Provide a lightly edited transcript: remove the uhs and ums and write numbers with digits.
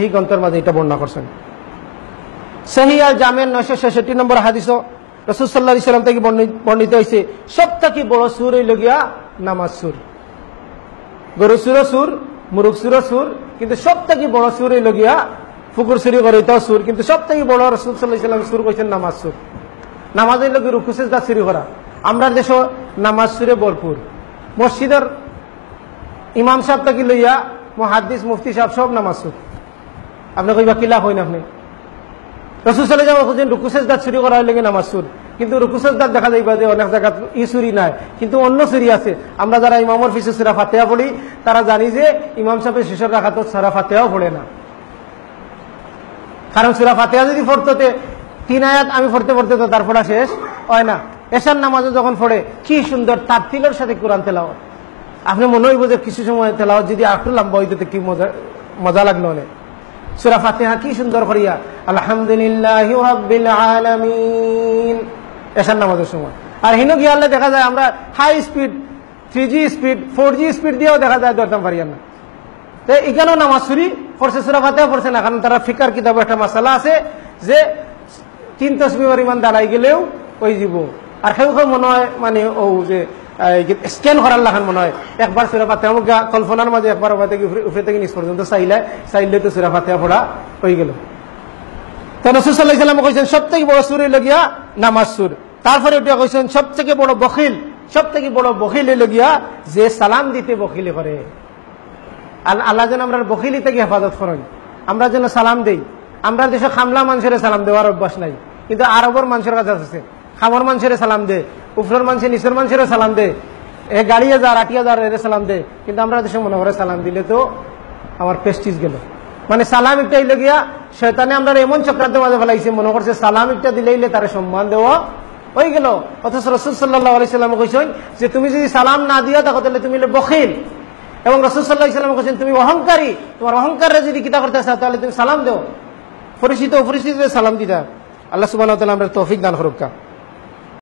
এই গ্রন্থের মাঝে এটা বর্ণনা করছেন। সহিহ আল জামের 966 নম্বর হাদিসও রাসূল সাল্লাল্লাহু আলাইহি সাল্লাম থেকে বর্ণিত হয়েছে, সবথেকে বড় সুর হইল গিয়া নামাজ সুর। গরু সুরও সুর, মুরুগ সুরও সুর, কিন্তু সবথেকে বড় সুর হইল গিয়া ফুকুর সুরি করিত সুর, কিন্তু সবথেকে বড় রাসূল সাল্লাল্লাহু আলাইহি সাল্লাম সুর কইছেন নামাজ সুর। নামাজ হইল গিয়ে রুকু সিজদা চুরি করা। আমরা দেশ নামাজ সুরে ভরপুর। মসজিদের ইমাম সাহেব থেকে লইয়া মুহাদ্দিস মুফতি সাহেব সব নামাজ সুর। আপনি কইবা কিলা হইন আপনি রাসূল সাল্লাল্লাহু আলাইহি ওয়াসাল্লাম রুকু সিজদা চুরি করা হইলে নামাজ সুর, কিন্তু রুকু সিজদা দেখা যাইবা যে অনেক জায়গা ই চুরি নাই, কিন্তু অন্য চুরি আছে। আমরা যারা ইমামের পিছে সূরা ফাতিহা পড়ি তারা জানি যে ইমাম সাহেবের শেষের রাকাতত সূরা ফাতিহাও পড়ে না। কারণ সূরা ফাতিহা যদি পড়তে 3 আয়াত আমি পড়তে তো তার পড়া শেষ হয় না। এশার নামাজে যখন পড়ে কি সুন্দর তারতিলের সাথে কোরআন তেলাওয়াত, আপনি মনে হইব যে কিছু সময় তেলাওয়াত যদি একটু লম্বা হইতে কি মজা লাগলো অনেক। সূরা ফাতিহা কি সুন্দর করিয়া আলহামদুলিল্লাহি রাব্বিল আলামিন এশার নামাজের সময়। আর হিনো গিয়ে আল্লাহ দেখা যায় আমরা high speed 3G speed 4G speed দিয়েও দেখা যায় ধরতাম পারি না। তো এখানেও নামাজ চুরি পড়ছে, সূরা ফাতিহা পড়ছে না, কারণ তারা ফিকার কিতাবে একটা মাসালা আছে যে 3 তাসবিহ পরিমাণ দাঁড়াই গেলেও ওই যাব। আর কেউ মনে হয় মানে ও যে স্ক্যান করার লাগান মনে হয় একবার সূরা ফাতিহা কল্পনার মাঝে একবার উপরে থেকে নিচ পর্যন্ত চাইলে তো সূরা ফাতিহা পড়া হয়ে গেল। তো রাসূল সাল্লাল্লাহু আলাইহি ওয়াসাল্লাম কইছেন সবথেকে বড় সূরা হইল গিয়া নামাজ সুর। তারপরে এটা কইছেন সবথেকে বড় বখিল হইল গিয়া যে সালাম দিতে বখিলি করে। আল্লাহ যেন আমরা বখিলি থেকে হেফাজত করেন, আমরা যেন সালাম দেই। আমরা দেশে খামলা মানুষের সালাম দেওয়ার অভ্যাস নাই, কিন্তু আরবের মানুষের কাছে আছে খামর মানুষের সালাম দে, উপরের মানুষের নিচের মানুষের সালাম দে, গাড়িয়ে যা রাটিয়া যা এর সালাম দে। কিন্তু আমরা দেশে মনে করে সালাম দিলে তো আমার প্রেস্টিজ গেল। মানে সালাম একটা হইলে গিয়া শয়তানে আমরা এমন চক্রান্তের মাঝে ফেলাইছে, মনে করছে সালাম একটা দিলে তার সম্মান দেওয়া হয়ে গেল। অথচ রাসূল সাল্লাল্লাহু আলাইহি সাল্লাম কইছেন যে তুমি যদি সালাম না দিয়া থাকো তাহলে তুমি বখিল। এবং রাসূল সাল্লাল্লাহু আলাইহি সাল্লাম কইছেন তুমি অহংকারী, তোমার অহংকারে যদি কিতা করতে চাও তাহলে তুমি সালাম দাও, পরিচিত সালাম দিতা। আল্লাহ সুবহানাহু ওয়া তাআলা আমাদের তৌফিক দান করুক।